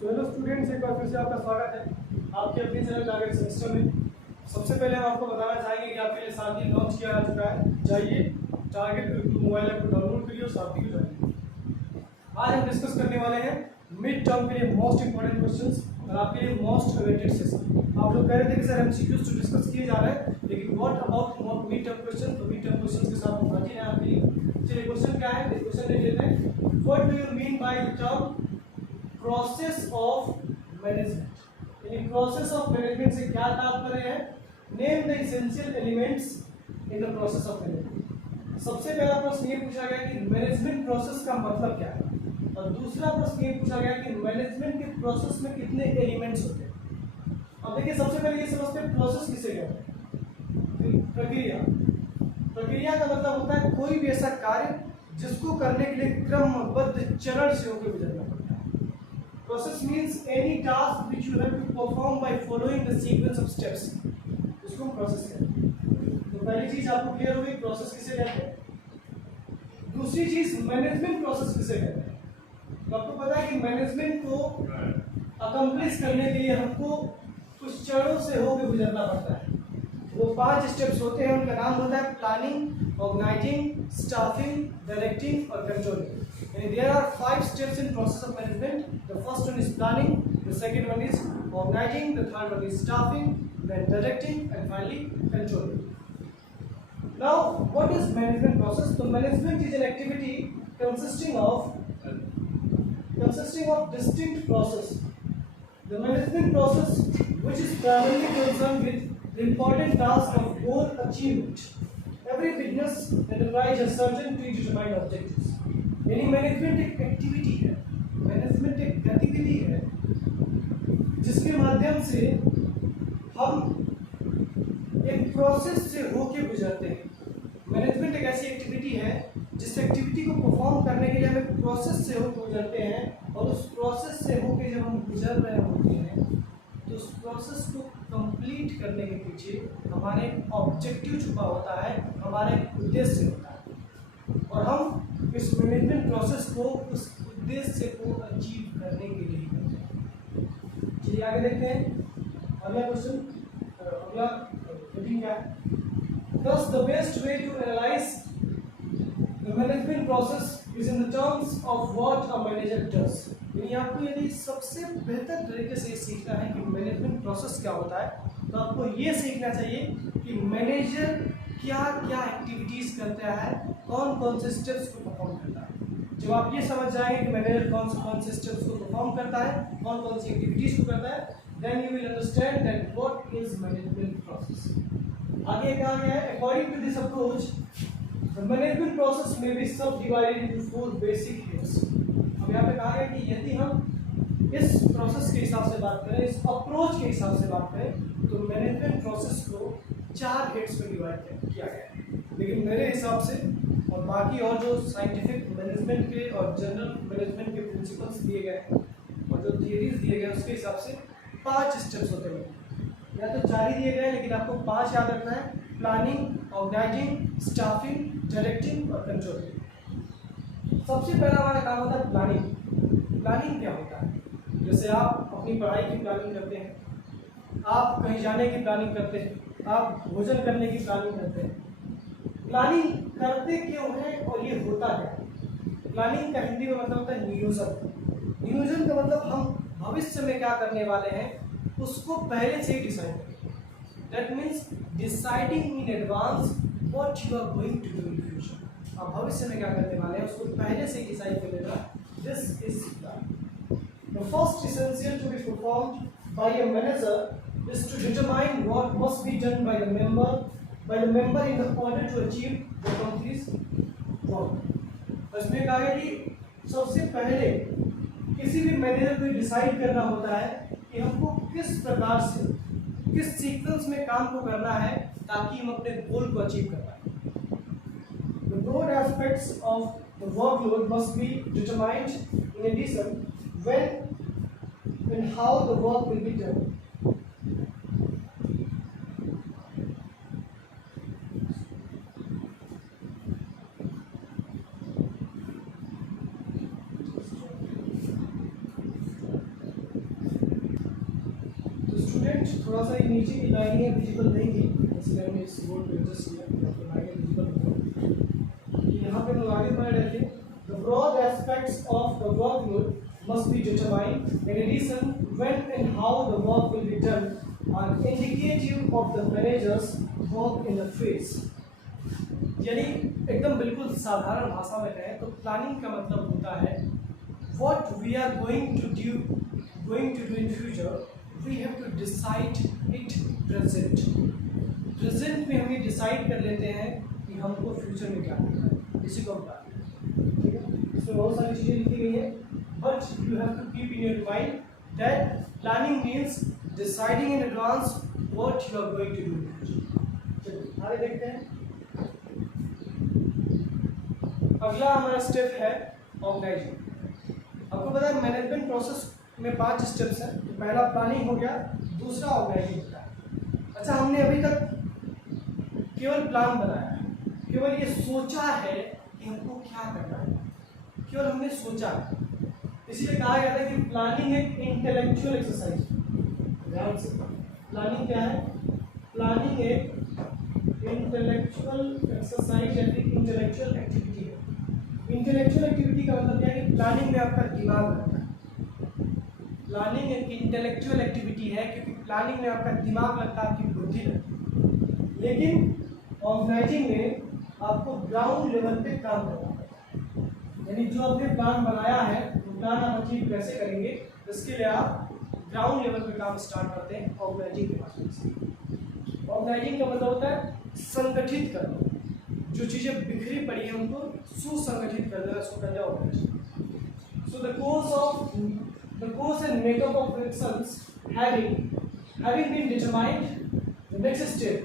Hello students, एक बार फिर से आपका स्वागत है आपके अपने चैनल टारगेट सेमेस्टर में। सबसे पहले हम आपको बताना चाहेंगे कि आपके लिए साथी लॉन्च किया जा चुका है। जाइए टारगेट मोबाइल ऐप को डाउनलोड करिए और साथी को जाइए। आज हम डिस्कस करने वाले हैं मिड टर्म के लिए मोस्ट इंपॉर्टेंट क्वेश्चंस और आपके लिए मोस्ट अवेटेड सेशन। आप लोग कह रहे थे कि सर एमसीक्यूज तो डिस्कस किए जा रहे हैं, लेकिन what about mid term question. तो मिड टर्म क्वेश्चंस के साथ हम हाजिर हैं आपके लिए। चलिए क्वेश्चन क्या है, क्वेश्चन देख लेते हैं। What do you mean by the term process of management? यानी प्रोसेस ऑफ मैनेजमेंट से क्या तात्पर्य है? Name the essential elements in the process of management. सबसे पहला प्रश्न ये पूछा गया कि मैनेजमेंट प्रोसेस का मतलब क्या है, और दूसरा प्रश्न ये पूछा गया कि मैनेजमेंट के प्रोसेस में कितने एलिमेंट्स होते हैं। अब देखिए, सबसे पहले ये समझते हैं प्रोसेस किसे कहते हैं। प्रक्रिया। प्रक्रिया का मतलब होता है कोई भी ऐसा कार्य जिसको करने के लिए क्रमबद्ध चरण से होकर गुजरना पड़ता है। Process means any task which you have to perform by following the sequence of steps. इसको हम प्रोसेस कहते हैं। तो पहली चीज आपको क्लियर हो गई, प्रोसेस किसे कहते हैं। दूसरी चीज मैनेजमेंट प्रोसेस किसे कहते हैं। तो आपको पता है कि मैनेजमेंट को अकम्प्लिश करने के लिए हमको कुछ चरणों से होकर गुजरना पड़ता है। वो 5 स्टेप्स होते हैं, उनका नाम होता है प्लानिंग, ऑर्गेनाइजिंग, स्टाफिंग, डायरेक्टिंग और controlling. There are 5 steps in process of management. The first one is planning, the second one is organizing, the third one is staffing, then directing, and finally controlling. Now, what is management process? The management is an activity consisting of distinct process. The management process, which is primarily concerned with the important task of goal achievement. Every business enterprise has certain predetermined objectives. यानी management एक activity है, management एक गतिविधि है जिसके माध्यम से हम एक प्रोसेस से होके गुजरते हैं। मैनेजमेंट एक ऐसी एक्टिविटी है जिस एक्टिविटी को परफॉर्म करने के लिए हम एक प्रोसेस से होकर गुजरते हैं, और उस प्रोसेस से होके जब हम गुजर रहे होते हैं तो उस प्रोसेस को कंप्लीट करने के पीछे हमारे एक ऑब्जेक्टिव छुपा होता है, हमारा एक उद्देश्य होता है, और हम इस मैनेजमेंट प्रोसेस को उस उद्देश्य को अचीव करने के लिए करते हैं। चलिए आगे देखते हैं अगला क्वेश्चन। अगला हेडिंग क्या है? Thus the best way to analyze the management process is in the terms of what a manager does. यानी आपको यदि सबसे बेहतर तरीके से सीखना है कि मैनेजमेंट प्रोसेस क्या होता है, तो आपको ये सीखना चाहिए कि मैनेजर क्या क्या एक्टिविटीज करता है, कौन कौन से स्टेप्स को परफॉर्म करता है। जब आप ये समझ जाएंगे कि मैनेजर कौन से स्टेप्स को परफॉर्म करता है, कौन कौन सी एक्टिविटीज को करता है, then you will understand that what is management process. आगे कहा गया है, according to this approach the management process में be subdivided into 4 basic heads. अब यहाँ पे कहा गया कि यदि हम इस प्रोसेस के हिसाब से बात करें, इस अप्रोच के हिसाब से बात करें, तो मैनेजमेंट प्रोसेस को 4 हेड्स में डिवाइड किया गया है। लेकिन मेरे हिसाब से और बाकी और जो साइंटिफिक मैनेजमेंट के और जनरल मैनेजमेंट के प्रिंसिपल्स दिए गए हैं और जो थियरीज दिए गए उसके हिसाब से 5 स्टेप्स होते हैं। या तो 4 ही दिए गए हैं, लेकिन आपको 5 याद रखना है: प्लानिंग, ऑर्गेनाइजिंग, स्टाफिंग, डायरेक्टिंग और कंट्रोलिंग। सबसे पहला हमारा काम होता है प्लानिंग। प्लानिंग क्या होता है? जैसे आप अपनी पढ़ाई की प्लानिंग करते हैं, आप कहीं जाने की प्लानिंग करते हैं, आप भोजन करने की प्लानिंग करते हैं। प्लानिंग करते क्यों है और ये होता है? प्लानिंग का हिंदी में मतलब होता है नियोजन। नियोजन का मतलब हम भविष्य में क्या करने वाले हैं उसको पहले से ही डिसाइड करें। That means deciding in advance what you are going to do in future. आप भविष्य में क्या करने वाले हैं उसको पहले से ही डिसाइड कर लेना। This is planning. The first essential to be performed by a manager is to determine what must be done by the member in order to achieve the company's goal. इसमें कहा गया कि सबसे पहले किसी भी मैनेजर को डिसाइड करना होता है कि हमको किस प्रकार से, किस सीक्वेंस में काम को करना है ताकि हम अपने गोल को अचीव कर पाए। The broad aspects of the workload must be determined. In addition, when and how the work will be done. Management थोड़ा सा ये नीचे की लाइनें विजिबल नहीं थी, इसलिए हमने इस बोर्ड पे एडजस्ट किया तो लाइनें विजिबल हो। यहाँ पे हम आगे पढ़ रहे थे, the broad aspects of the workload must be determined. In addition, when and how the work will be done are indicative of the manager's work in the phase. यानी एकदम बिल्कुल साधारण भाषा में कहें तो प्लानिंग का मतलब होता है what we are going to do in future, we have to decide it present. Present में हम ये डिसाइड कर लेते हैं कि हमको फ्यूचर में क्या करना है, इसी को हम प्लानिंग, ठीक है। इसमें बहुत सारी चीज़ें लिखी गई हैं, but you have to keep in your mind that planning means deciding in advance what you are going to do in future. चलिए आगे देखते हैं। अगला हमारा स्टेप है ऑर्गेनाइजिंग। आपको पता है मैनेजमेंट प्रोसेस में 5 स्टेप्स हैं। तो पहला प्लानिंग हो गया, दूसरा ऑर्गेनाइजिंग होता है। अच्छा, हमने अभी तक केवल प्लान बनाया है, केवल ये सोचा है कि हमको क्या करना है, केवल हमने सोचा है। इसीलिए कहा गया था कि प्लानिंग एक इंटेलेक्चुअल एक्सरसाइज। ध्यान से, प्लानिंग क्या है? प्लानिंग एक इंटेलेक्चुअल एक्सरसाइज या फिर इंटेलेक्चुअल एक्टिविटी है। इंटेलेक्चुअल एक्टिविटी का मतलब क्या है कि प्लानिंग में आपका दिमाग लगता है। प्लानिंग एक इंटेलेक्चुअल एक्टिविटी है क्योंकि प्लानिंग में आपका दिमाग लगता है, आपकी बुद्धि लगती है। लेकिन ऑर्गेनाइजिंग में आपको ग्राउंड लेवल पे काम करना है, यानी जो आपने प्लान बनाया है प्लान आप अचीव कैसे करेंगे, इसके लिए आप ग्राउंड लेवल पे काम स्टार्ट करते हैं ऑर्गेनाइजिंग के माध्यम से। ऑर्गेनाइजिंग का मतलब होता है संगठित करना, जो चीज़ें बिखरी पड़ी हैं उनको सुसंगठित कर देना, इसको कहते हैं organising. So the course and makeup of actions having been determined, the next step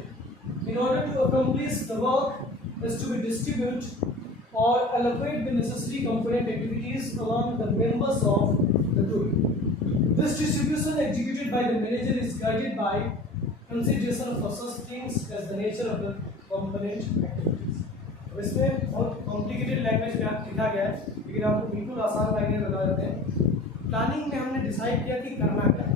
in order to accomplish the work is to be distribute or allocate the necessary component activities along the members of the group. This distribution executed by the manager is guided by consideration of such things as the nature of the component activities. अब इसमें बहुत complicated language में आप लिखा गया है, लेकिन आपको बिल्कुल आसान लैंग्वेज में बता देते हैं। प्लानिंग में हमने डिसाइड किया कि करना क्या है,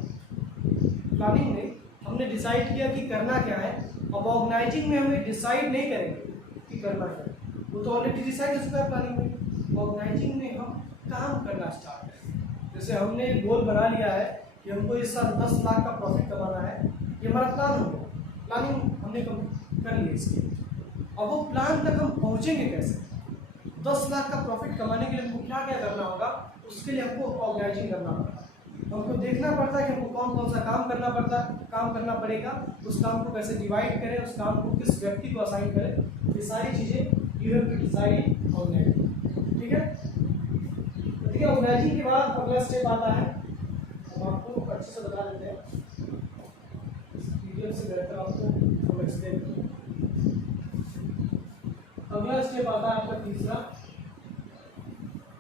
प्लानिंग में हमने डिसाइड किया कि करना क्या है। अब ऑर्गेनाइजिंग में हमें डिसाइड नहीं करेंगे कि करना क्या है, वो तो ऑलरेडी डिसाइड हो चुका है प्लानिंग में। ऑर्गेनाइजिंग में हम काम करना स्टार्ट करें। जैसे हमने गोल बना लिया है कि हमको इस साल 10 लाख का प्रॉफिट कमाना है, ये हमारा प्लान हो गया, प्लानिंग हमने कर ली इसकी। अब वो प्लान तक हम पहुँचेंगे कैसे? 10 लाख का प्रॉफिट कमाने के लिए हमको क्या क्या करना होगा, उसके लिए हमको ऑर्गेनाइजिंग करना होगा। हमको देखना पड़ता है कि हमको कौन कौन सा काम करना पड़ेगा, उस काम को कैसे डिवाइड करें, उस काम को किस व्यक्ति को असाइन करें, ये सारी चीज़ें you have to decide organising, ठीक है। तो ठीक है, ऑर्गेनाइजिंग के बाद अगला स्टेप आता है, हम आपको अच्छे से बता देते हैं, पीडीएफ से बेहतर आपको हम एक्सप्लेन करें। अगला स्टेप आता है आपका तीसरा,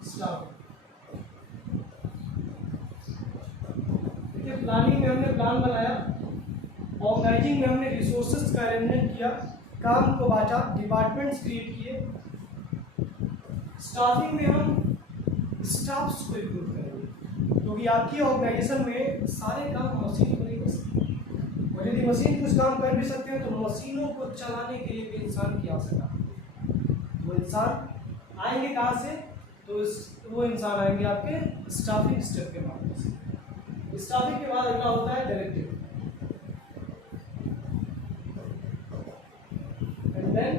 स्टाफ। प्लानिंग में हमने प्लान बनाया, ऑर्गेनाइजिंग में हमने रिसोर्सेज का अरेंजमेंट किया, काम को बांटा, डिपार्टमेंट्स क्रिएट किए। स्टाफिंग में हम स्टाफ्स को रिक्रूट करेंगे, क्योंकि आपकी ऑर्गेनाइजेशन में सारे काम मशीन पर नहीं कर सकते, और यदि मशीन कुछ काम कर भी सकते हैं तो मशीनों को चलाने के लिए भी इंसान की आवश्यकता है। वो इंसान आएंगे कहाँ से? तो वो इंसान आएंगे आपके स्टाफिंग स्टेप के माध्यम से। स्टाफिंग के बाद अगला होता है डायरेक्टिव, एंड देन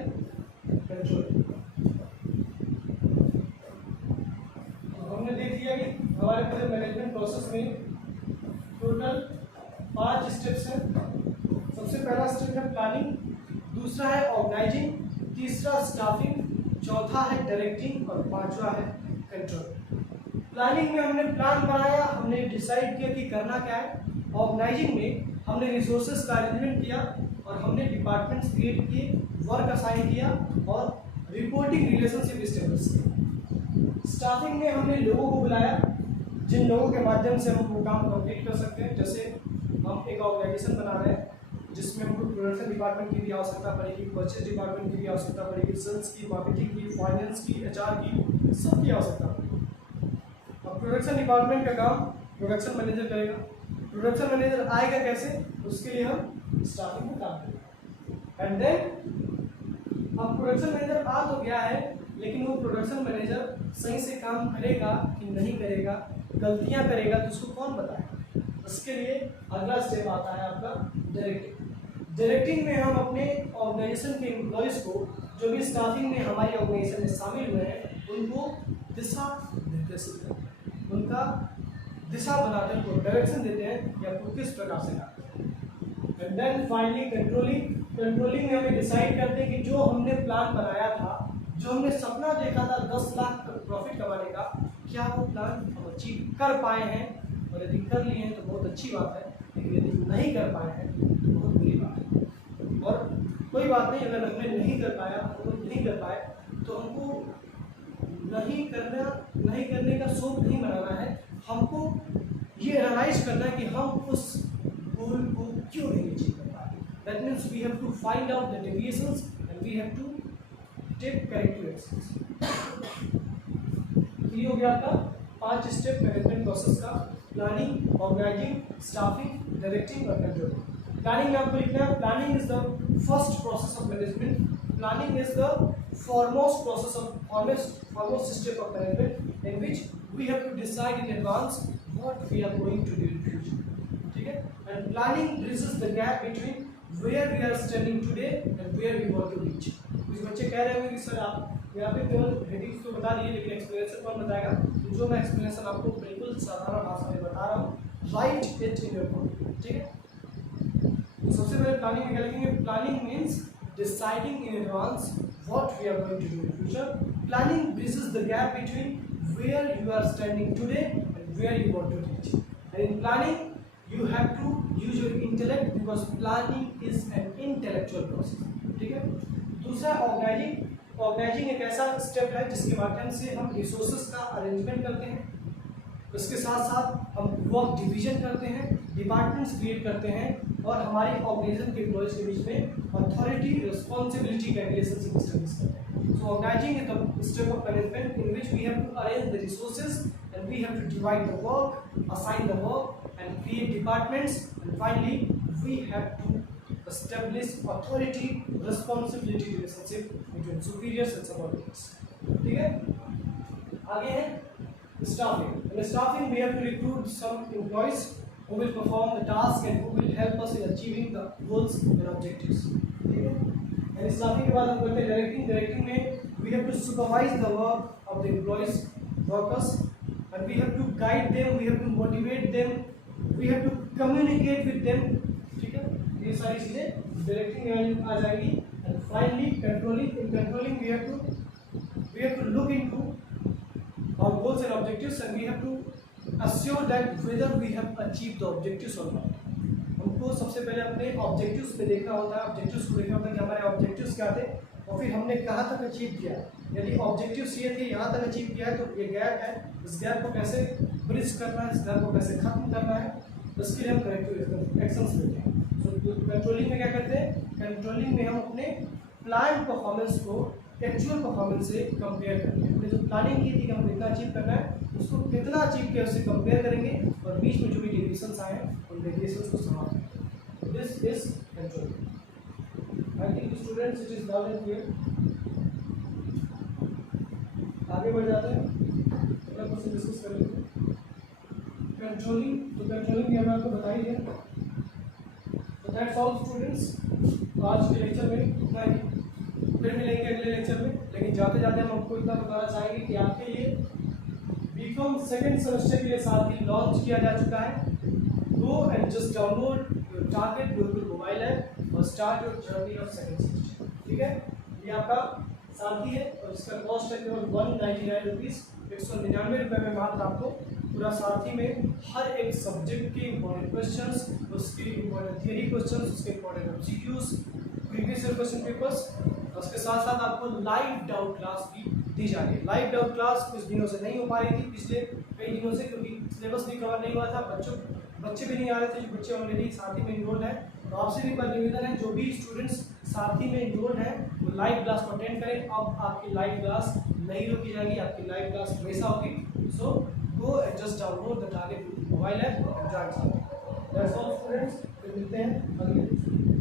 कंट्रोल। हमने देख लिया कि हमारे पूरे मैनेजमेंट प्रोसेस में टोटल 5 स्टेप्स हैं। सबसे पहला स्टेप है प्लानिंग, दूसरा है ऑर्गेनाइजिंग, तीसरा स्टाफिंग, चौथा है डायरेक्टिंग और पांचवा है कंट्रोल। प्लानिंग में हमने प्लान बनाया, हमने डिसाइड किया कि करना क्या है। ऑर्गेनाइजिंग में हमने रिसोर्सेज का अरेंजमेंट किया और हमने डिपार्टमेंट्स क्रिएट किए, वर्क असाइन किया और रिपोर्टिंग रिलेशनशिप एस्टेब्लिश किया। स्टाफिंग में हमने लोगों को बुलाया, जिन लोगों के माध्यम से हम वो काम कंप्लीट कर सकते हैं। जैसे हम एक ऑर्गेनाइजेशन बना रहे हैं जिसमें हमको प्रोडक्शन डिपार्टमेंट की भी आवश्यकता पड़ेगी, परचेज डिपार्टमेंट की भी आवश्यकता पड़ेगी, सेल्स की, मार्केटिंग की, फाइनेंस की, एचआर की, सबकी आवश्यकता पड़ेगी। प्रोडक्शन डिपार्टमेंट का काम प्रोडक्शन मैनेजर करेगा, प्रोडक्शन मैनेजर आएगा कैसे, उसके लिए हम स्टाफिंग में काम करेंगे। एंड देन अब प्रोडक्शन मैनेजर आ तो गया है, लेकिन वो प्रोडक्शन मैनेजर सही से काम करेगा कि नहीं करेगा, गलतियां करेगा तो उसको कौन बताएगा। उसके लिए अगला स्टेप आता है आपका डायरेक्टिंग। डायरेक्टिंग में हम अपने ऑर्गेनाइजेशन के एम्प्लॉयज़ को, जो भी स्टाफिंग में हमारी ऑर्गेनाइजेशन में शामिल हुए हैं, उनको दिशा निर्देशित करते हैं, उनका दिशा बनाते हैं, उनको डायरेक्शन देते हैं या वो किस प्रकार से करते हैं। And then finally controlling. Controlling में हमें डिसाइड करते हैं कि जो हमने प्लान बनाया था, जो हमने सपना देखा था 10 लाख प्रॉफिट कमाने का, क्या वो प्लान हम अचीव कर पाए हैं। और यदि कर लिए हैं तो बहुत अच्छी बात है, लेकिन यदि नहीं कर पाए हैं तो बहुत बुरी बात है। और कोई बात नहीं, अगर हमने नहीं कर पाया, हम नहीं कर पाए तो हमको नहीं करने का शौक नहीं बनाना है, हमको ये एनालाइज करना है कि हम उस गोल को क्यों नहीं अचीव कर पाए। That means we have to find out the deviations and we have to take corrective actions. ये हो गया आपका 5 स्टेप मैनेजमेंट प्रोसेस का: प्लानिंग, ऑर्गेनाइजिंग, स्टाफिंग, डायरेक्टिंग और कंट्रोलिंग। प्लानिंग में आपको लिखना है, planning is the first process of management. Planning is the foremost process of foremost step of management in which we have to decide in advance what we are going to do in future. ठीक है? And planning bridges the gap between where we are standing today and where we want to reach. कुछ बच्चे कह रहे होंगे कि sir आप यहाँ पे केवल हेडिंग्स तो बता दिए, लेकिन एक्सप्लेनेशन कौन बताएगा। तो जो मैं एक्सप्लेनेशन आपको बिल्कुल साधारण भाषा में बता रहा हूँ, right it in your copy. ठीक है? तो सबसे पहले प्लानिंग में क्या लिखेंगे? Planning means deciding in advance what we are going to do in future. Planning bridges the gap between where you are standing today and where you want to reach. And in planning, you have to use your intellect because planning is an intellectual process. ठीक है? दूसरा organising. Organising एक ऐसा step है जिसके माध्यम से हम रिसोर्सेज का अरेंजमेंट करते हैं, उसके साथ साथ हम वर्क डिवीजन करते हैं, डिपार्टमेंट्स क्रिएट करते हैं और हमारी ऑर्गेनाइजेशन के एम्प्लॉयज के बीच में अथॉरिटी, रिस्पॉन्सिबिलिटी का रिलेशनशिप एस्टैब्लिश करते हैं। So organizing is the step of management in which we have to arrange the resources and we have to divide the work, assign the work and create departments and finally we have to establish authority responsibility relationship between superiors and subordinates. ठीक है? आगे है staffing. In staffing we have to recruit some employees who will perform the task and who will help us in achieving the goals and objectives. ठीक है? And staffing के बाद हम करते हैं directing. Directing में we have to supervise the work of the employees, workers, and we have to guide them, we have to motivate them, we have to communicate with them. ठीक है? ये सारी चीजें डायरेक्टिंग में आ जाएगी। And finally controlling. In controlling we have to look into our goals and objectives and we have to assure that whether we have achieved the objectives और not. हमको सबसे पहले अपने ऑब्जेक्टिव्स पे देखना होता है, ऑब्जेक्टिव्स को देखना होता है कि हमारे ऑब्जेक्टिव्स क्या थे और फिर हमने कहाँ तक अचीव किया। यदि ऑब्जेक्टिव्स ये थे, यहाँ तक अचीव किया है तो ये गैप है, इस गैप को कैसे ब्रिज करना है, इस गैप को कैसे खत्म करना है, उसके लिए हम करेक्टिव एक्शंस लेते हैं। कंट्रोलिंग में क्या करते हैं? कंट्रोलिंग में हम अपने प्लान परफॉर्मेंस को एक्चुअल परफॉर्मेंस से कंपेयर करते हैं। हमने जो प्लानिंग की थी कि हमको इतना अचीव करना है, उसको कितना अचीव किया उससे कंपेयर करेंगे और बीच में जो भी डेविएशंस आए हैं उन डेविएशंस को समाप्त करेंगे। This is controlling. I think students it is now clear. आगे बढ़ जाते हैं, थोड़ा कुछ डिस्कस कर लेते हैं। कंट्रोलिंग, तो कंट्रोलिंग मैंने आपको बता ही दिया। दैट्स ऑल स्टूडेंट्स, आज के लेक्चर में इतना ही। फिर मिलेंगे अगले लेक्चर में, लेकिन जाते जाते हम आपको इतना बताना चाहेंगे कि आपके लिए बीकॉम सेकेंड सेमेस्टर के लिए साथ ही लॉन्च किया जा चुका है। Go and just download your target Google mobile app और start your journey of second semester. ठीक है? ये आपका साथी है और इसका कॉस्ट है केवल 199 रुपीज़, 199 रुपये में मात्र आपको पूरा साथी में हर एक सब्जेक्ट के इंपॉर्टेंट क्वेश्चंस, उसके इंपॉर्टेंट थियरी क्वेश्चंस, उसके important MCQs, previous year question papers, उसके साथ साथ आपको लाइव डाउट क्लास भी दी जा रही है। लाइव डाउट क्लास कुछ दिनों से नहीं हो पा रही थी, पिछले कई दिनों से, क्योंकि सिलेबस भी कवर नहीं हुआ था, बच्चे भी नहीं आ रहे थे जो बच्चे ऑलरेडी साथी में इनरोल्ड है। तो आपसे भी एक बार निवेदन है, जो भी स्टूडेंट्स साथी में इनरोल्ड हैं वो लाइव क्लास को अटेंड करें। अब आपकी लाइव क्लास नहीं रोकी जाएगी, आपकी लाइव क्लास हमेशा होगी। सो go and just download the target mobile app and join. That's all students, फिर मिलते हैं अगले